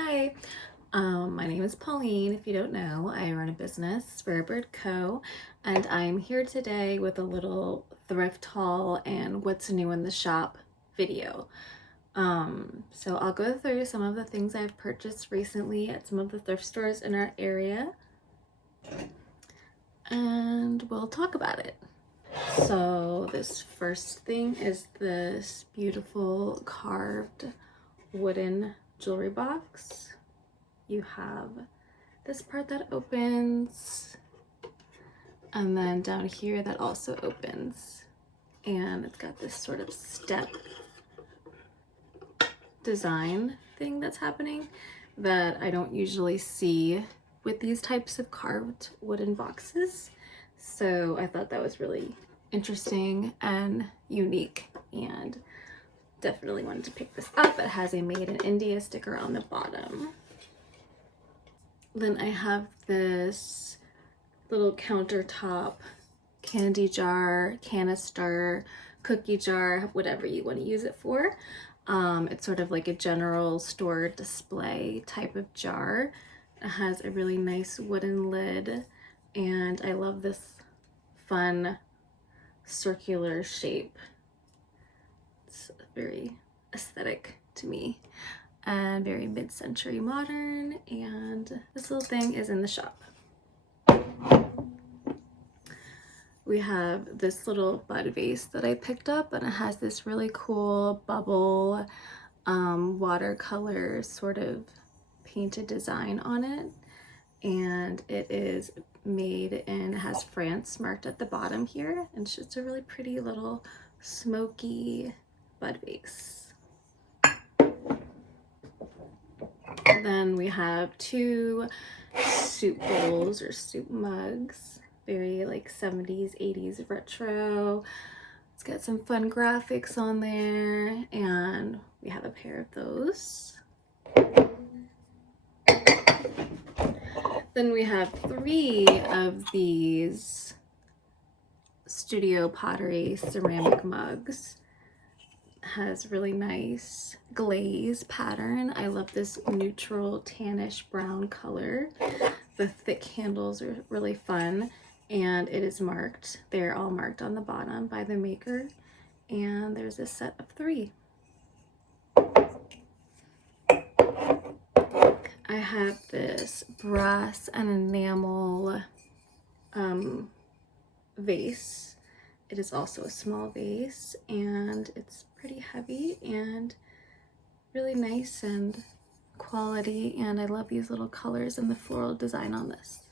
Hi, my name is Pauline. If you don't know, I run a business, Rare Bird Co. And I'm here today with a little thrift haul and what's new in the shop video. So I'll go through some of the things I've purchased recently at some of the thrift stores in our area, and we'll talk about it. So this first thing is this beautiful carved wooden jewelry box. You have this part that opens, and then down here that also opens, and it's got this sort of step design thing that's happening that I don't usually see with these types of carved wooden boxes. So I thought that was really interesting and unique, and definitely wanted to pick this up. It has a Made in India sticker on the bottom. Then I have this little countertop candy jar, canister, cookie jar, whatever you want to use it for. It's sort of like a general store display type of jar. It has a really nice wooden lid, and I love this fun circular shape. It's very aesthetic to me and very mid-century modern, and this little thing is in the shop. We have this little bud vase that I picked up, and it has this really cool bubble watercolor sort of painted design on it, and it is made in, it has France marked at the bottom here, and it's just a really pretty little smoky bud vase. Then we have two soup bowls or soup mugs, very like 70s, 80s retro. It's got some fun graphics on there, and we have a pair of those. Then we have 3 of these studio pottery ceramic mugs. Has really nice glaze pattern. I love this neutral tannish brown color. The thick handles are really fun, and it is marked. They're all marked on the bottom by the maker, and there's a set of 3. I have this brass and enamel vase. It is also a small vase, and it's pretty heavy and really nice and quality, and I love these little colors and the floral design on this.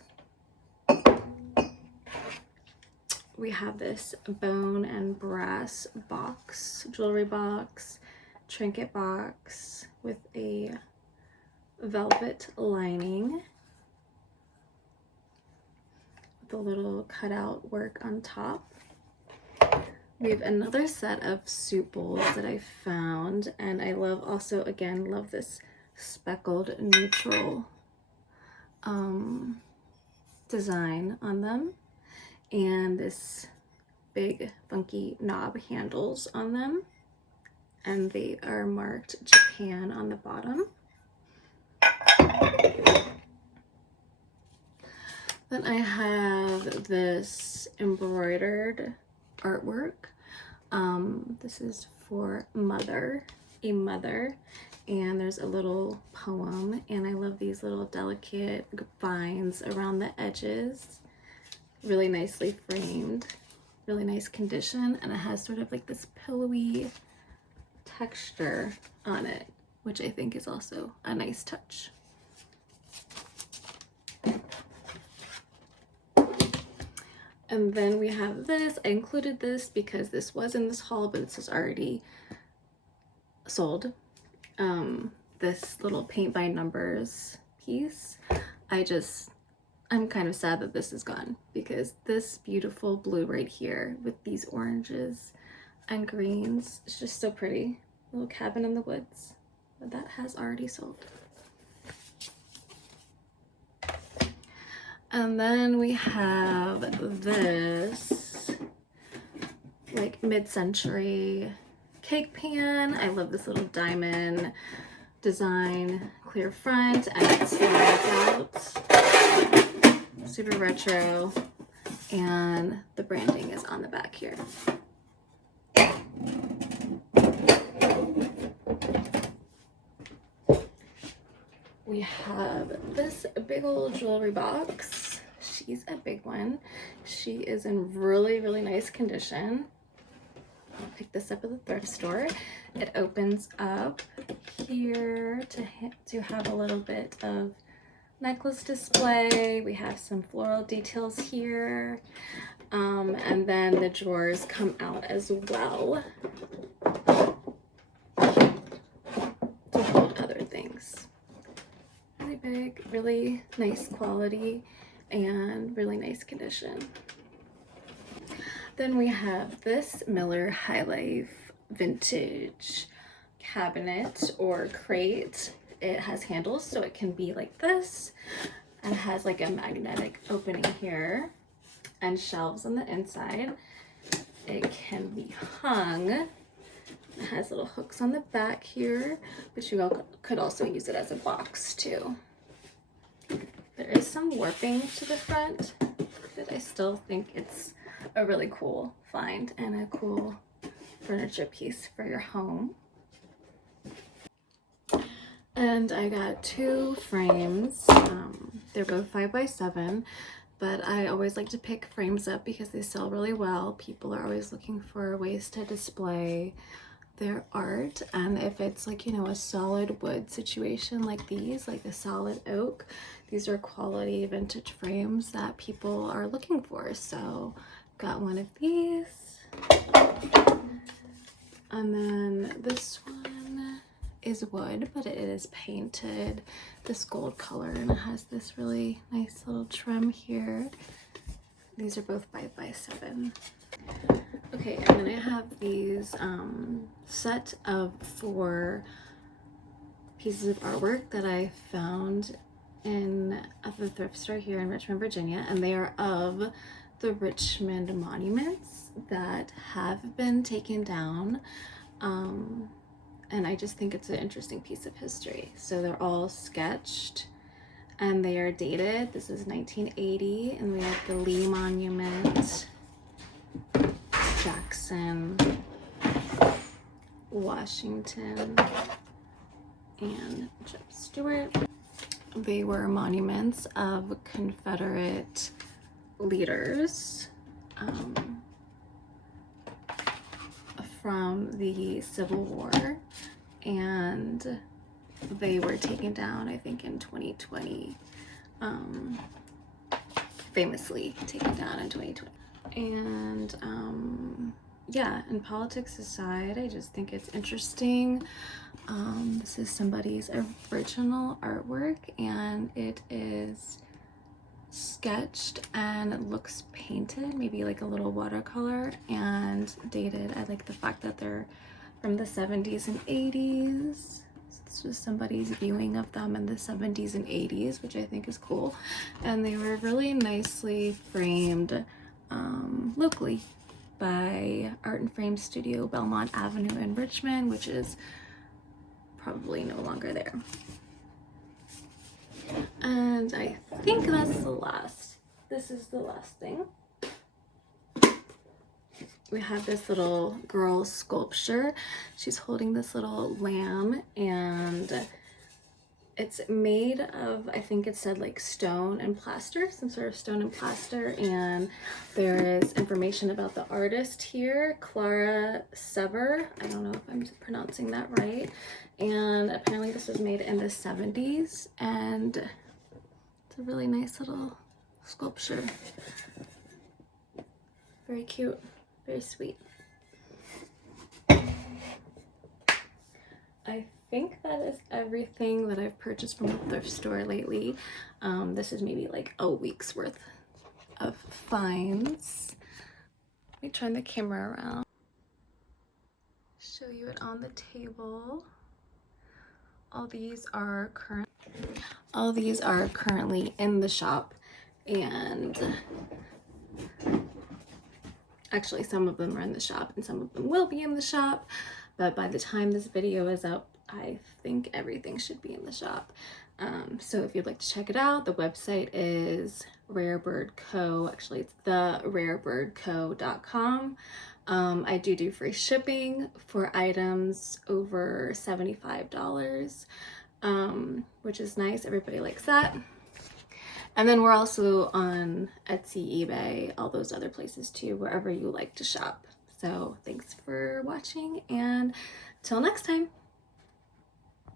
We have this bone and brass box, jewelry box, trinket box with a velvet lining with a little cutout work on top. We have another set of soup bowls that I found, and I love also, again, love this speckled neutral design on them, and this big funky knob handles on them, and they are marked Japan on the bottom. Then I have this embroidered artwork. This is for a mother, and there's a little poem, and I love these little delicate vines around the edges, really nicely framed, really nice condition, and it has sort of like this pillowy texture on it, which I think is also a nice touch. And then we have this. I included this because this was in this haul, but this is already sold. This little paint by numbers piece. I'm kind of sad that this is gone, because this beautiful blue right here with these oranges and greens is just so pretty. Little cabin in the woods, but that has already sold. And then we have this like mid-century cake pan. I love this little diamond design, clear front and it slides out. Super retro. And the branding is on the back here. We have this big old jewelry box. She's a big one. She is in really, really nice condition. I picked this up at the thrift store. It opens up here to have a little bit of necklace display. We have some floral details here. And then the drawers come out as well to hold other things. Really big, really nice quality, and really nice condition. Then we have this Miller High Life vintage cabinet or crate. It has handles, so it can be like this, and it has like a magnetic opening here and shelves on the inside. It can be hung. It has little hooks on the back here, but you could also use it as a box too. There is some warping to the front, but I still think it's a really cool find and a cool furniture piece for your home. And I got 2 frames. They're both 5x7, but I always like to pick frames up because they sell really well. People are always looking for ways to display their art, and if it's like, you know, a solid wood situation like these, like a solid oak, these are quality vintage frames that people are looking for. So got one of these, and then this one is wood, but it is painted this gold color, and it has this really nice little trim here. These are both 5x7. Okay, and then I have these set of 4 pieces of artwork that I found at the thrift store here in Richmond, Virginia, and they are of the Richmond monuments that have been taken down, and I just think it's an interesting piece of history. So they're all sketched and they are dated. This is 1980, and we have the Lee Monument, Jackson, Washington, and Jeb Stuart. They were monuments of Confederate leaders from the Civil War, and they were taken down, I think, in 2020, famously taken down in 2020. And yeah, and politics aside, I just think it's interesting. This is somebody's original artwork, and it is sketched and it looks painted, maybe like a little watercolor, and dated. I like the fact that they're from the 70s and 80s. This was somebody's viewing of them in the 70s and 80s, which I think is cool. And they were really nicely framed locally by Art and Frame Studio, Belmont Avenue in Richmond, which is probably no longer there. And I think that's the last. This is the last thing. We have this little girl sculpture. She's holding this little lamb, and it's made of, I think it said like stone and plaster, some sort of stone and plaster, and there is information about the artist here, Clara Sever. I don't know if I'm pronouncing that right. And apparently this was made in the 70s, and it's a really nice little sculpture. Very cute, very sweet. I think that is everything that I've purchased from the thrift store lately. This is maybe like a week's worth of finds. Let me turn the camera around. Show you it on the table. All these are currently in the shop, and actually some of them are in the shop and some of them will be in the shop, but by the time this video is up, I think everything should be in the shop. So if you'd like to check it out, the website is Rare Bird Co. Actually, it's therarebirdco.com. I do free shipping for items over $75, which is nice. Everybody likes that. And then we're also on Etsy, eBay, all those other places too, wherever you like to shop. So thanks for watching, and till next time.